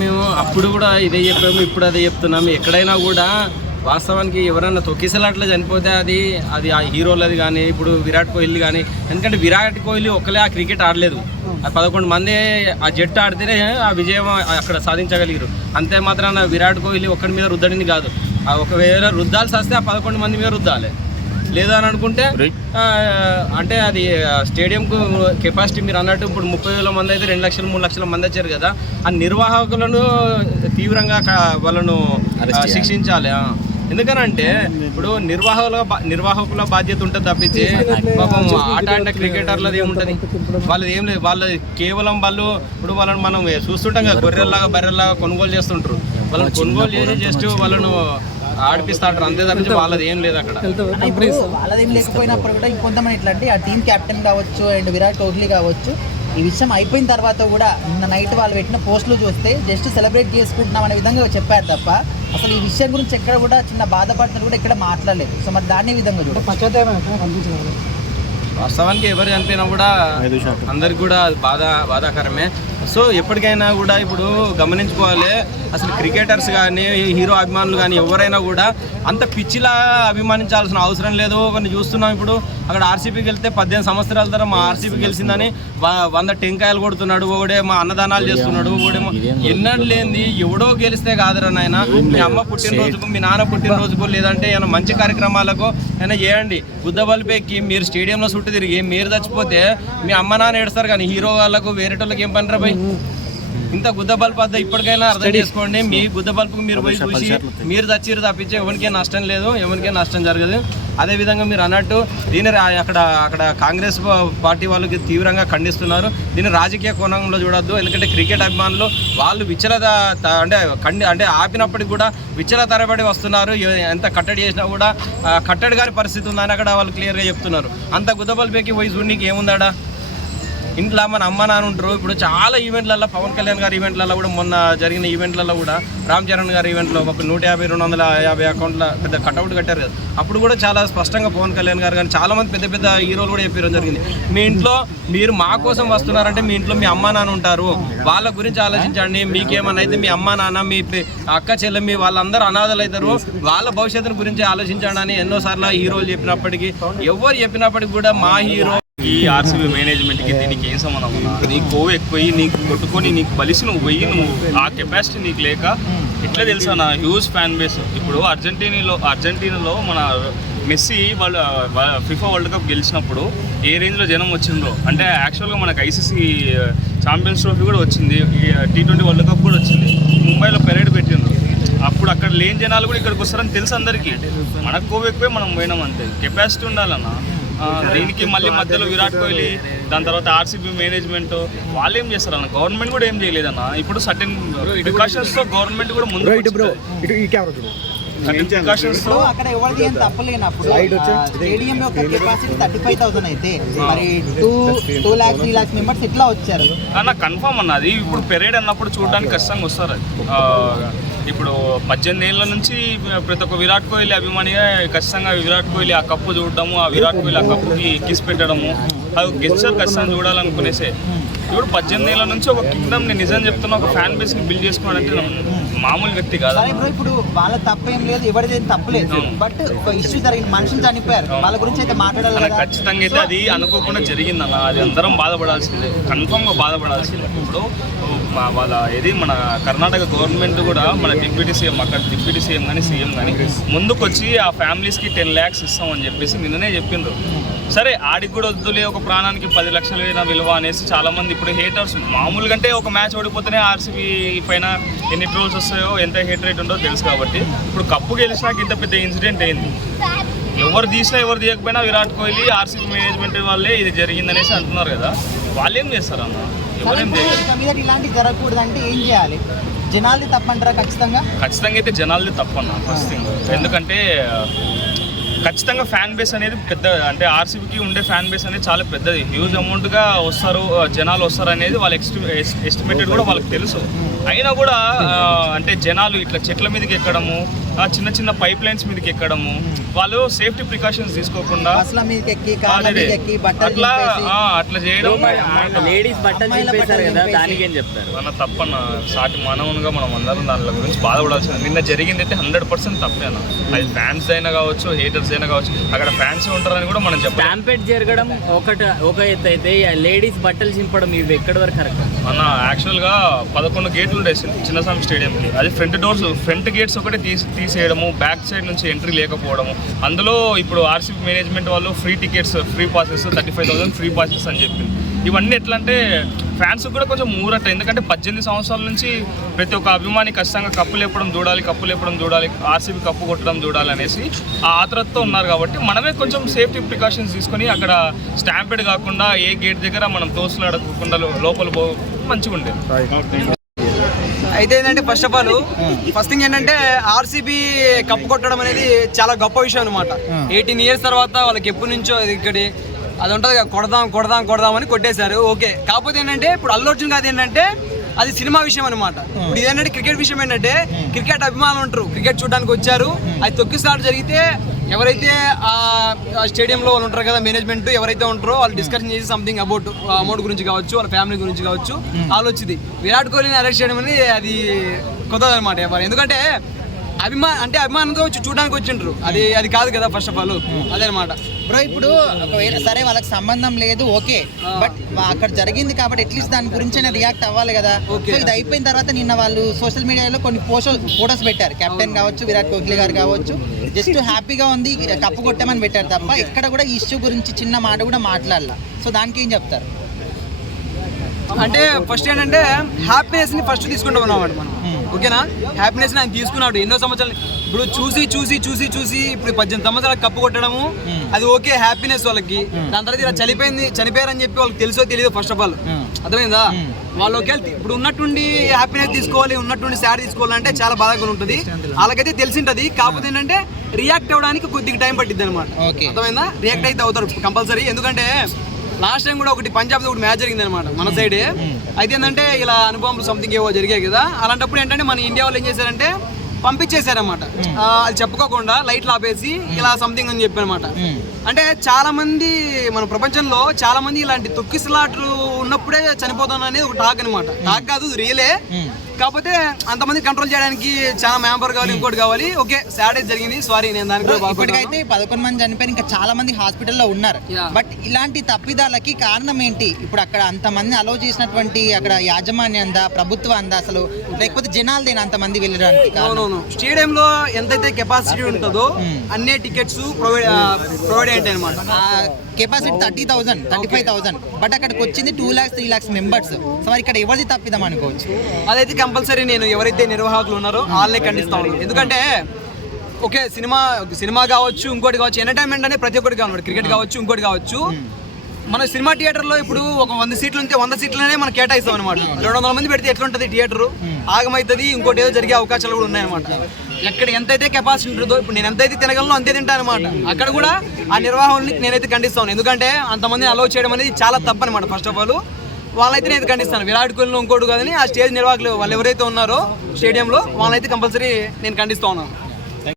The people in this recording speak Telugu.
మేము అప్పుడు కూడా ఇదే చెప్పాము ఇప్పుడు అదే చెప్తున్నాము ఎక్కడైనా కూడా వాస్తవానికి ఎవరైనా తొక్కిసలాట్లో చనిపోతే అది అది ఆ హీరోలది కానీ ఇప్పుడు విరాట్ కోహ్లీ కానీ ఎందుకంటే విరాట్ కోహ్లీ ఒక్కలే ఆ క్రికెట్ ఆడలేదు. ఆ పదకొండు మంది ఆ జట్టు ఆడితేనే ఆ విజయం అక్కడ సాధించగలిగారు. అంతే మాత్రాన విరాట్ కోహ్లీ ఒక్కడి మీద రుద్దడిని కాదు. ఆ ఒకవేళ రుద్దాల్సి వస్తే ఆ పదకొండు మంది మీద రుద్దాలి. లేదా అని అనుకుంటే అంటే అది స్టేడియంకు కెపాసిటీ మీరు అన్నట్టు ఇప్పుడు ముప్పై వేల మంది అయితే రెండు లక్షలు మూడు లక్షల మంది వచ్చారు కదా ఆ నిర్వాహకులను తీవ్రంగా వాళ్ళను శిక్షించాలి. ఎందుకనంటే ఇప్పుడు నిర్వాహకుల బా- నిర్వాహకుల బాధ్యత ఉంటుంది తప్పించి పాపం ఆట ఆడిన క్రికెటర్లది ఏముంటుంది? వాళ్ళది ఏం లేదు వాళ్ళు కేవలం వాళ్ళు ఇప్పుడు వాళ్ళని మనం చూస్తుంటాం కదా గొర్రెల్లాగా బర్రెల్లాగా కొనుగోలు చేస్తుంటారు. వాళ్ళని కొనుగోలు చేసి జస్ట్ వాళ్ళను ఆడిపిస్తాంటారు అంతే తప్పించి వాళ్ళది ఏం లేదు అక్కడ. వాళ్ళదేం లేకపోయినప్పుడు కూడా ఇంకొంతమంది ఇట్లా అంటే ఆ టీం కెప్టెన్ కావచ్చు అండ్ విరాట్ కోహ్లీ కావచ్చు ఈ విషయం అయిపోయిన తర్వాత కూడా నిన్న నైట్ వాళ్ళు పెట్టిన పోస్టులు చూస్తే జస్ట్ సెలబ్రేట్ చేసుకుంటున్నాం అనే విధంగా చెప్పారు తప్ప అసలు ఈ విషయం గురించి ఎక్కడ కూడా చిన్న బాధపడుతున్నారు కూడా ఇక్కడ మాట్లాడలేదు. సో మరి దాన్ని విధంగా చూడ వాస్తవానికి ఎవరు చనిపోయినా కూడా అందరికి కూడా బాధ బాధాకరమే. సో ఎప్పటికైనా కూడా ఇప్పుడు గమనించుకోవాలి. అసలు క్రికెటర్స్ కానీ హీరో అభిమానులు కానీ ఎవరైనా కూడా అంత పిచ్చిలా అభిమానించాల్సిన అవసరం లేదు. కొన్ని చూస్తున్నాం ఇప్పుడు అక్కడ ఆర్సీపీకి వెళ్తే పద్దెనిమిది సంవత్సరాల తర్వాత మా ఆర్సీపీ గెలిచిందని వంద టెంకాయలు కొడుతున్నాడు ఒకడే మా అన్నదానాలు చేస్తున్నాడు ఒకడేమో ఎన్నడూ లేనిది ఎవడో గెలిస్తే కాదురా నాయన. మీ అమ్మ పుట్టినరోజుకు మీ నాన్న పుట్టినరోజుకు లేదంటే ఏమైనా మంచి కార్యక్రమాలకు అయినా చేయండి. బుద్ధ బలిపెక్కి మీరు స్టేడియంలో చుట్టూ తిరిగి మీరు చచ్చిపోతే మీ అమ్మ నాన్న ఏడుస్తారు కానీ హీరో వాళ్ళకు వేరేటోళ్ళకి ఏం పని రా భయ్? ఇంత గుద్ద బల్బ్ వద్ద ఇప్పటికైనా అర్థం చేసుకోండి. మీ గుద్ద బల్బుకు మీరు పోయి చూసి మీరు చచ్చిరు తప్పించి ఎవరికే నష్టం లేదు ఎవరికే నష్టం జరగదు. అదే విధంగా మీరు అన్నట్టు దీన్ని రా- అక్కడ అక్కడ కాంగ్రెస్ పార్టీ వాళ్ళకి తీవ్రంగా ఖండిస్తున్నారు. దీన్ని రాజకీయ కోణంలో చూడొద్దు. ఎందుకంటే క్రికెట్ అభిమానులు వాళ్ళు విచ్చల అంటే ఖండి అంటే ఆపినప్పటికి కూడా విచ్చల తరబడి వస్తున్నారు. ఎంత కట్టడి చేసినా కూడా కట్టడి కాని పరిస్థితి ఉందని అక్కడ వాళ్ళు క్లియర్గా చెప్తున్నారు. అంత గుద్దబల్ పెక్కి పోయి చూడనీకి ఏముందాడా? ఇంట్లో మన అమ్మ నాన్న ఉంటారు. ఇప్పుడు చాలా ఈవెంట్లలో పవన్ కళ్యాణ్ గారి ఈవెంట్లలో కూడా మొన్న జరిగిన ఈవెంట్లలో కూడా రామ్ చరణ్ గారి ఈవెంట్లో ఒక నూట యాభై రెండు వందల యాభై అకౌంట్ల పెద్ద కట్అవుట్ కట్టారు కదా. అప్పుడు కూడా చాలా స్పష్టంగా పవన్ కళ్యాణ్ గారు కానీ చాలా మంది పెద్ద పెద్ద హీరోలు కూడా చెప్పడం జరిగింది. మీ ఇంట్లో మీరు మా కోసం వస్తున్నారంటే మీ ఇంట్లో మీ అమ్మ నాన్న ఉంటారు. వాళ్ళ గురించి ఆలోచించండి. మీకేమన్నా అయితే మీ అమ్మ నాన్న మీ అక్క చెల్లెమ్మి వాళ్ళందరూ అనాథలు అవుతారు. వాళ్ళ భవిష్యత్తుని గురించి ఆలోచించండి అని ఎన్నోసార్లు హీరోలు చెప్పినప్పటికీ ఎవరు చెప్పినప్పటికీ కూడా మా హీరో ఈ ఆర్సీబీ మేనేజ్మెంట్కి దీనికి ఏం సంబంధం ఉన్నా? నీ కొవ్వు ఎక్కువ నీకు కొట్టుకొని నీకు బలిసి నువ్వు వెయ్యి నువ్వు ఆ కెపాసిటీ నీకు లేక ఎట్లా తెలుసా నా హ్యూజ్ ఫ్యాన్ బేస్ ఇప్పుడు అర్జెంటీనాలో అర్జెంటీనాలో మన మెస్సీ వాళ్ళ ఫిఫా వరల్డ్ కప్ గెలిచినప్పుడు ఏ రేంజ్లో జనం వచ్చిందో అంటే యాక్చువల్గా మనకు ఐసీసీ ఛాంపియన్స్ ట్రోఫీ కూడా వచ్చింది టీ ట్వంటీ వరల్డ్ కప్ కూడా వచ్చింది. ముంబైలో పెరేడ్ పెట్టిండ్రు. అప్పుడు అక్కడ లేని జనాలు కూడా ఇక్కడికి వస్తారని తెలుసు అందరికీ. మనకు కొవ్వు ఎక్కువే మనం పోయినాం అంతే. కెపాసిటీ ఉండాలన్న దీనికి మళ్ళీ మధ్యలో విరాట్ కోహ్లీ దాని తర్వాత ఆర్సీబీ మేనేజ్మెంట్ వాళ్ళు ఏం చేస్తారన్న గవర్నమెంట్ కూడా ఏం చేయలేదన్న? ఇప్పుడు సర్టెన్ ప్రికాషన్స్తో గవర్నమెంట్ కూడా ముందు అక్కడ ఎవరిది ఏం తప్పలేనప్పుడు స్టేడియం యొక్క కెపాసిటీ థర్టీ ఫైవ్ థౌసండ్ అయితే. మరి two two lakhs three lakhs members ఎట్లా వచ్చారు. అన్న కన్ఫామ్ అన్నది ఇప్పుడు పెరేడ్ అన్నప్పుడు చూడడానికి ఖచ్చితంగా వస్తారు. ఇప్పుడు పద్దెనిమిది ఏళ్ళ నుంచి ప్రతి ఒక్క విరాట్ కోహ్లీ అభిమానిగా ఖచ్చితంగా విరాట్ కోహ్లీ ఆ కప్పు చూడడము ఆ విరాట్ కోహ్లీ ఆ కప్పుకి కిస్ పెట్టడము అది గెస్టర్ ఖచ్చితంగా చూడాలనుకునేసే. ఇప్పుడు పద్దెనిమిది ఏళ్ళ నుంచి ఒక కింగ్డమ్ నేను నిజం చెప్తున్నా ఒక ఫ్యాన్ బేస్ని బిల్డ్ చేసుకోవాలంటే మామూలు వ్యక్తి కాదు. సరే బ్రో ఇప్పుడు వాళ్ళ తప్పేం లేదు ఎవరిది ఏం తప్పలేదు అవును. బట్ ఒక ఇష్యూ జరిగిన మనుషులు చనిపోయారు. వాళ్ళ గురించి అయితే మాట్లాడాలి కదా. ఖచ్చితంగా అయితే అది అనుకోకుండా జరిగిందన్న అది అందరం బాధపడాల్సిందే. కన్ఫామ్గా బాధపడాల్సిందే. ఇప్పుడు మా వాళ్ళ ఇది మన కర్ణాటక గవర్నమెంట్ కూడా మన డిప్యూటీ సీఎం అక్కడ డిప్యూటీ సీఎం కానీ సీఎం కానీ ముందుకొచ్చి ఆ ఫ్యామిలీస్కి టెన్ ల్యాక్స్ ఇస్తామని చెప్పేసి నిన్ననే చెప్పిండ్రు. సరే ఆడికి కూడా వద్దులే ఒక ప్రాణానికి పది లక్షలు అయినా విలువ అనేసి చాలా మంది ఇప్పుడు హేటర్స్ మామూలుగా అంటే ఒక మ్యాచ్ ఓడిపోతేనే ఆర్సీబీ పైన ఎన్ని ట్రోల్స్ వస్తాయో ఎంత హేట్ రేట్ ఉందో తెలుసు కాబట్టి. ఇప్పుడు కప్పు గెలిచినాక ఇంత పెద్ద ఇన్సిడెంట్ అయింది ఎవరు తీసినా ఎవరు తీయకపోయినా విరాట్ కోహ్లీ ఆర్సీబీ మేనేజ్మెంట్ వాళ్ళే ఇది జరిగిందనేసి అంటున్నారు కదా. వాళ్ళు ఏం ఎవరేం చేయరు అంటే ఏం చేయాలి? జనాలది తప్పంటారా ఖచ్చితంగా? ఖచ్చితంగా అయితే జనాలది తప్పన్న ఫస్ట్ థింగ్ ఎందుకంటే ఖచ్చితంగా ఫ్యాన్ బేస్ అనేది పెద్ద అంటే ఆర్సీబీకి ఉండే ఫ్యాన్ బేస్ అనేది చాలా పెద్దది. హ్యూజ్ అమౌంట్గా వస్తారు జనాలు వస్తారు అనేది వాళ్ళు ఎస్టి ఎస్టిమేటెడ్ కూడా వాళ్ళకి తెలుసు. అయినా కూడా అంటే జనాలు ఇట్లా చెట్ల మీదకి ఎక్కడము ఆ చిన్న చిన్న పైప్ లైన్స్ మీదకి ఎక్కడము వాళ్ళు సేఫ్టీ ప్రికాషన్స్ తీసుకోకుండా అట్లా అట్లా చేయడం లేడీస్ బట్టలు అమ్మాయిల చింపేశారు బట్టలు కదా చింపేసి. దానికి ఏం చెప్తారు? మన తప్పన్న. సాటి మానవునిగా మనం అందరం దాని గురించి బాధపడాల్సింది. నిన్న జరిగింది అయితే హండ్రెడ్ పర్సెంట్ తప్పేనా అది ఫ్యాన్స్ అయినా కావచ్చు హేటర్స్ అయినా కావచ్చు అక్కడ ఫ్యాన్స్ ఉంటారని కూడా మనం చెప్పాలి. జరగడం ఒకటి ఒక ఎత్తు అయితే లేడీస్ బట్టలు చింపడం ఇది ఎక్కడి వరకు కరెక్ట్? అన్న యాక్చువల్గా పదకొండు గేట్లు ఉండే చిన్నస్వామి స్టేడియంకి. అది ఫ్రంట్ డోర్స్ ఫ్రంట్ గేట్స్ ఒకటి తీసి తీసేయడము బ్యాక్ సైడ్ నుంచి ఎంట్రీ లేకపోవడము. అందులో ఇప్పుడు ఆర్సీబీ మేనేజ్మెంట్ వాళ్ళు free tickets free passes thirty five thousand free passes అని చెప్పింది. ఇవన్నీ ఎట్లా అంటే ఫ్యాన్స్ కూడా కొంచెం ఊరట. ఎందుకంటే పద్దెనిమిది సంవత్సరాల నుంచి ప్రతి ఒక్క అభిమాని ఖచ్చితంగా కప్పులు ఎప్పడం చూడాలి కప్పులు ఎప్పడం చూడాలి ఆర్సీబీ కప్పు కొట్టడం చూడాలి అనేసి ఆ ఆతరతతో ఉన్నారు కాబట్టి మనమే కొంచెం సేఫ్టీ ప్రికాషన్స్ తీసుకొని అక్కడ స్టాంపెడ్ కాకుండా ఏ గేట్ దగ్గర మనం తోసులాడకుండా లోపల పో మంచిగా ఉండేది అయితే ఏంటంటే first of all first thing ఏంటంటే ఆర్సీబీ కప్పు కొట్టడం అనేది చాలా గొప్ప విషయం అనమాట ఎయిటీన్ ఇయర్స్ తర్వాత వాళ్ళకి ఎప్పటి నుంచో ఇక్కడి అది ఉంటుంది కొడదాం కొడదాం కొడదాం అని కొట్టేశారు. ఓకే కాకపోతే ఏంటంటే ఇప్పుడు అల్లు అర్జున్ కాదు ఏంటంటే అది సినిమా విషయం అనమాట ఇప్పుడు ఇదేంటంటే క్రికెట్ విషయం ఏంటంటే క్రికెట్ అభిమానులు ఉంటారు. క్రికెట్ చూడడానికి వచ్చారు. అది తొక్కిసారి జరిగితే ఎవరైతే ఆ స్టేడియంలో వాళ్ళు ఉంటారు కదా మేనేజ్మెంట్ ఎవరైతే ఉంటారో వాళ్ళు డిస్కషన్ చేసి సంథింగ్ అబౌట్ అమౌంట్ గురించి కావచ్చు వాళ్ళ ఫ్యామిలీ గురించి కావచ్చు ఆలోచింది విరాట్ కోహ్లీని అరెస్ట్ చేయడం అనేది అది కొత్తది అనమాట ఎవరు. ఎందుకంటే అభిమా అంటే అభిమానంతో వచ్చి చూడడానికి వచ్చిండ్రు. అది అది కాదు కదా ఫస్ట్ ఆఫ్ ఆల్ అదే అనమాట బ్రో ఇప్పుడు ఒకవేళ సరే వాళ్ళకి సంబంధం లేదు ఓకే. బట్ అక్కడ జరిగింది కాబట్టి అట్లీస్ట్ దాని గురించి రియాక్ట్ అవ్వాలి కదా. సో ఇది అయిపోయిన తర్వాత నిన్న వాళ్ళు సోషల్ మీడియాలో కొన్ని ఫోటోస్ పెట్టారు. కెప్టెన్ కావచ్చు విరాట్ కోహ్లీ గారు కావచ్చు. జస్ట్ హ్యాపీగా ఉంది కప్పు కొట్టామని పెట్టారు తప్ప ఎక్కడ కూడా ఈ ఇష్యూ గురించి చిన్న మాట కూడా మాట్లాడాల. సో దానికి ఏం చెప్తారు? అంటే ఫస్ట్ ఏంటంటే హ్యాపీనెస్ని ఫస్ట్ తీసుకుంటాం అన్నమాట మనం. ఓకేనా? హ్యాపీనెస్ని ఆయన తీసుకున్నాడు. ఎన్నో సంవత్సరాలు ఇప్పుడు చూసి చూసి చూసి చూసి ఇప్పుడు పద్దెనిమిది సంవత్సరాలు కప్పు కొట్టడము అది ఓకే హ్యాపీనెస్ వాళ్ళకి. దాని తర్వాత ఇలా చనిపోయింది చనిపోయారని చెప్పి వాళ్ళకి తెలుసో తెలియదు ఫస్ట్ ఆఫ్ ఆల్ అర్థమైందా? వాళ్ళు ఒకవేళ ఇప్పుడు ఉన్నట్టుండి హ్యాపీనెస్ తీసుకోవాలి ఉన్నట్టుండి సాడ్ తీసుకోవాలంటే చాలా బాధగా ఉంటుంది. వాళ్ళకైతే తెలిసింటది కాకపోతే ఏంటంటే రియాక్ట్ అవ్వడానికి కొద్దిగా టైం పట్టిద్ది అనమాట. అర్థమైందా? రియాక్ట్ అయితే అవుతారు కంపల్సరీ ఎందుకంటే లాస్ట్ టైం కూడా ఒకటి పంజాబ్ ఒకటి మ్యాచ్ జరిగింది అనమాట మన సైడే అయితే ఏంటంటే ఇలా అనుభవం సంథింగ్ ఏవో జరిగాయి కదా అలాంటప్పుడు ఏంటంటే మన ఇండియా వాళ్ళు ఏం చేశారంటే పంపించేశారన్నమాట. ఆ, అది చెప్పుకోకుండా లైట్లు ఆపేసి ఇలా సంథింగ్ అని చెప్పారన్నమాట. అంటే చాలా మంది మన ప్రపంచంలో చాలా మంది ఇలాంటి తొక్కిసలాట్లు ఉన్నప్పుడే చనిపోతాను అనేది ఒక టాక్ అనమాట టాక్ కాదు రియలే కాకపోతే అంతమంది కంట్రోల్ చేయడానికి చాలా మెంబర్ కావాలి ఇంకోటి కావాలి. ఓకే సాడ్ జరిగింది. సారీ నేను దానికి. ఇప్పటికైతే పదకొండు మంది చనిపోయిన ఇంకా చాలా మంది హాస్పిటల్లో ఉన్నారు. బట్ ఇలాంటి తప్పిదాలకి కారణం ఏంటి? ఇప్పుడు అక్కడ అంతమంది అలో చేసినటువంటి అక్కడ యాజమాన్యం అందా ప్రభుత్వం అందా అసలు? లేకపోతే జనాలదేనా అంతమంది వెళ్ళడానికి? అవునవును స్టేడియంలో ఎంతైతే కెపాసిటీ ఉంటుందో అన్ని టికెట్స్ ప్రొవైడ్ ప్రొవైడ్ అయ్యాయి అనమాట ఆ capacity thirty thousand thirty five thousand but అక్కడికి వచ్చింది two lakhs three lakhs members so మరి ఇక్కడ ఎవరిది తప్పిదాం అనుకోవచ్చు? అదైతే కంపల్సరీ నేను ఎవరైతే నిర్వాహకులు ఉన్నారో వాళ్ళనే ఖండిస్తా ఉన్నాను. ఎందుకంటే ఓకే సినిమా సినిమా కావచ్చు ఇంకోటి కావచ్చు ఎంటర్టైన్మెంట్ అనేది ప్రతి ఒక్కటి కావాలి. క్రికెట్ కావచ్చు ఇంకోటి కావచ్చు. మన సినిమా థియేటర్లో ఇప్పుడు ఒక వంద సీట్లు ఉంటే వంద సీట్లనే మనం కేటాయిస్తాం అనమాట రెండు వందల మంది పెడితే ఎట్లుంటుంది థియేటర్? ఆగమవుతుంది ఇంకోటి ఏదో జరిగే అవకాశాలు కూడా ఉన్నాయన్నమాట. ఎక్కడ ఎంతైతే కెపాసిటీ ఉంటుందో ఇప్పుడు నేను ఎంతైతే తినగలను అంతే తింటాను అనమాట అక్కడ కూడా ఆ నిర్వాహకుల్ని నేనైతే ఖండిస్తాను ఎందుకంటే అంతమందిని అలౌ చేయడం అనేది చాలా తప్పు అనమాట ఫస్ట్ ఆఫ్ ఆల్ వాళ్ళైతే నేను ఖండిస్తాను. విరాట్ కోహ్లీలో ఇంకోటి కాదని ఆ స్టేజ్ నిర్వాహకులు వాళ్ళు ఎవరైతే ఉన్నారో స్టేడియంలో వాళ్ళైతే కంపల్సరీ నేను ఖండిస్తా ఉన్నాను.